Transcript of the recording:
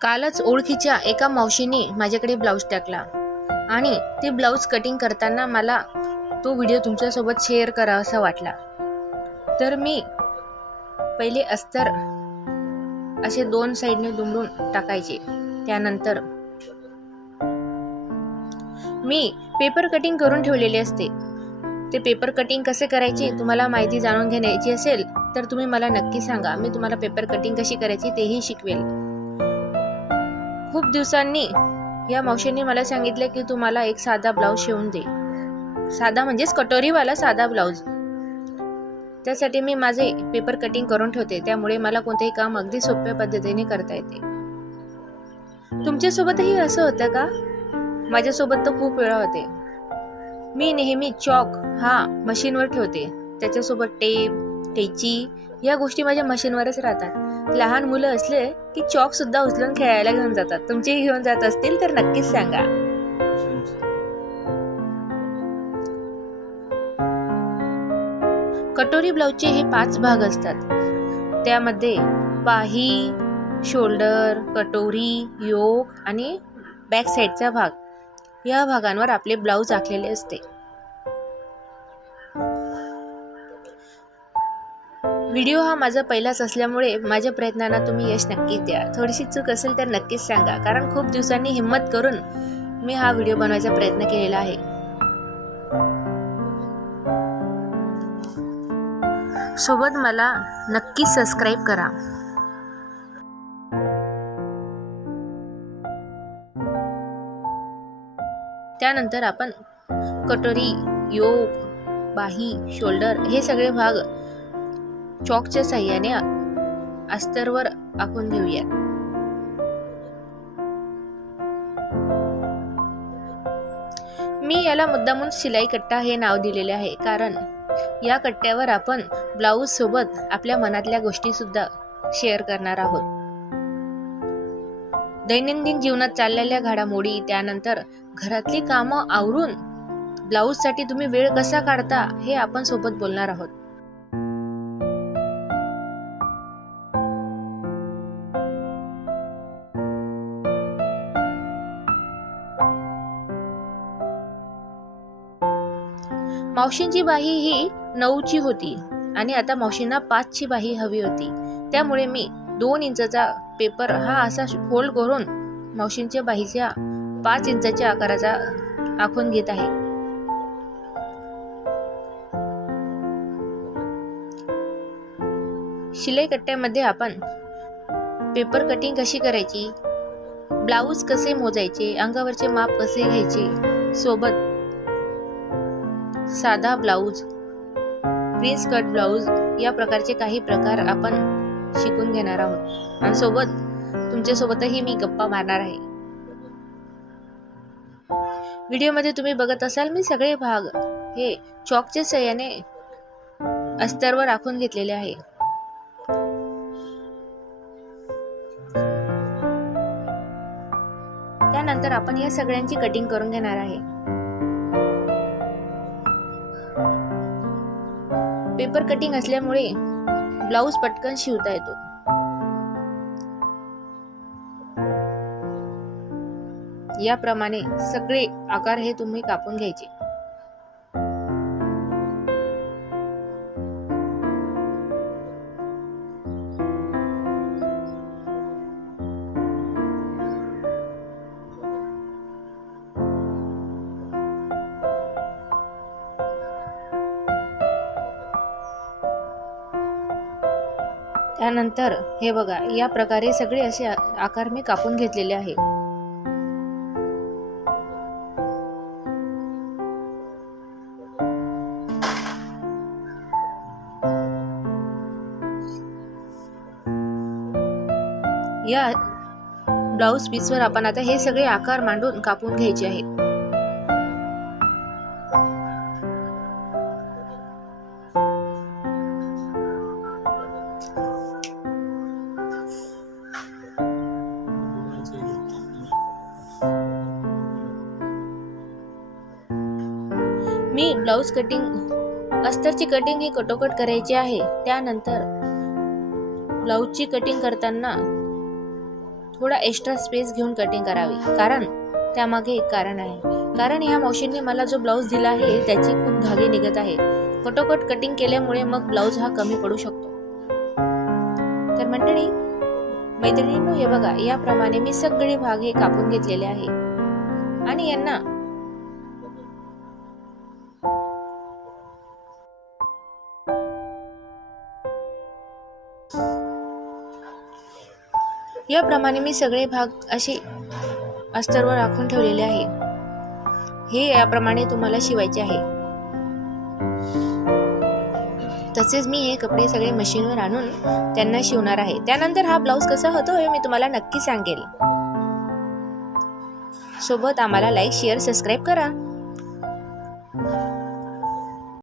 कालच ओळखीच्या एका मावशीने माझ्याकडे ब्लाऊज टाकला. आणि ते ब्लाऊज कटिंग करताना मला तो व्हिडिओ तुमच्यासोबत शेअर करावासा वाटला. तर मी पहिले अस्तर असे दोन साईडने दुमडून टाकायचे. त्यानंतर मी पेपर कटिंग करून ठेवलेले असते. ते पेपर कटिंग कसे करायचे तुम्हाला माहिती जाणून घेण्याची असेल तर तुम्ही मला नक्की सांगा. मी तुम्हाला पेपर कटिंग कशी करायची तेही शिकवेल. खूप दिवसांनी या मावशींनी मला सांगितलं की तू मला एक साधा ब्लाऊज शिवून दे. साधा म्हणजेच कटोरीवाला साधा ब्लाऊज. त्यासाठी मी माझे पेपर कटिंग करून ठेवते. त्यामुळे मला कोणतेही काम अगदी सोप्या पद्धतीने करता येते. तुमच्यासोबतही असं होतं का? माझ्यासोबत तर खूप वेळा होते. मी नेहमी चॉक हा मशीनवर ठेवते. त्याच्यासोबत टेप कैची या गोष्टी माझ्या मशीनवरच राहतात. लहान मुलं असले की चॉक सुद्धा उचलून खेळायला घेऊन जातात. तुमचेही घेऊन जात असतील तर नक्कीच सांगा. कटोरी ब्लाऊजचे हे पाच भाग असतात. त्यामध्ये पाही शोल्डर कटोरी योग आणि बॅक साईडचा भाग. या भागांवर आपले ब्लाऊज आखलेले असते. व्हिडिओ हा माझा पहिलाच असल्यामुळे माझ्या प्रयत्नांना तुम्ही यश नक्कीच द्या. थोडीशी चूक असेल तर नक्कीच सांगा कारण खूप दिवसांनी हिंमत करून मी हा व्हिडिओ बनवायचा प्रयत्न केलेला आहे. सोबत मला नक्की सबस्क्राईब करा. त्यानंतर आपण कटोरी योग बाही शोल्डर हे सगळे भाग चॉकच्या साह्याने अस्तरवर आखून घेऊया मी याला मुद्दामून शिलाई कट्टा हे नाव दिलेले आहे. कारण या कट्ट्यावर आपण ब्लाऊज सोबत आपल्या मनातल्या गोष्टी सुद्धा शेअर करणार आहोत. दैनंदिन जीवनात चाललेल्या घडामोडी त्यानंतर घरातली कामं आवरून ब्लाऊजसाठी तुम्ही वेळ कसा काढता हे आपण सोबत बोलणार आहोत. मावशींची बाही ही नऊची होती आणि आता मावशींना पाचची बाही हवी होती. त्यामुळे मी दोन इंचाचा पेपर हा असा फोल्ड करून मावशींच्या बाहीच्या पाच इंचाच्या आकाराचा आखून घेत आहे. शिलाई कट्ट्यामध्ये आपण पेपर कटिंग कशी करायची? ब्लाऊज कसे मोजायचे? अंगावरचे माप कसे घ्यायचे? सोबत साधा ब्लाऊज प्रिन्स कट ब्लाऊज या प्रकारचे काही प्रकार आपण शिकून घेणार आहोत. आणि सोबत तुमच्यासोबतही मी गप्पा मारणार आहे. व्हिडिओमध्ये तुम्ही बघत असाल मी सगळे भाग हे चॉकच्या सहाय्याने अस्तरवर राखून घेतलेले आहे. त्यानंतर आपण या सगळ्यांची कटिंग करून घेणार आहे. पेपर कटिंग असल्यामुळे ब्लाऊज पटकन शिवता येतो. याप्रमाणे सगळे आकार हे तुम्ही कापून घ्यायचे. त्यानंतर हे बघा या प्रकारे सगळे असे आकार मी कापून घेतलेले आहे. या ब्लाऊज पीसवर आपण आता हे सगळे आकार मांडून कापून घ्यायचे आहेत. मी ब्लाऊज कटिंग अस्तरची कटिंग ही कटोकट करायची आहे. त्यानंतर ब्लाऊजची कटिंग करताना थोडा एक्स्ट्रा स्पेस घेऊन कटिंग करावी. कारण त्यामागे एक कारण आहे. कारण ह्या मावशींनी मला जो ब्लाऊज दिला आहे त्याची खूप धागे निघत आहे. कटोकट कटिंग केल्यामुळे मग ब्लाऊज हा कमी पडू शकतो. तर मंडळी मैत्रिणींनो हे बघा याप्रमाणे मी सगळे भाग हे कापून घेतलेले आहे. आणि यांना याप्रमाणे मी सगळे भाग असे अस्तरवर राखून ठेवलेले आहे. हे याप्रमाणे तुम्हाला शिवायचे आहे. तसेच मी हे कपडे सगळे मशीनवर आणून त्यांना शिवणार आहे. त्यानंतर हा ब्लाऊज कसा होतो हे मी तुम्हाला नक्की सांगेल. सोबत आम्हाला लाईक शेअर सबस्क्राईब करा.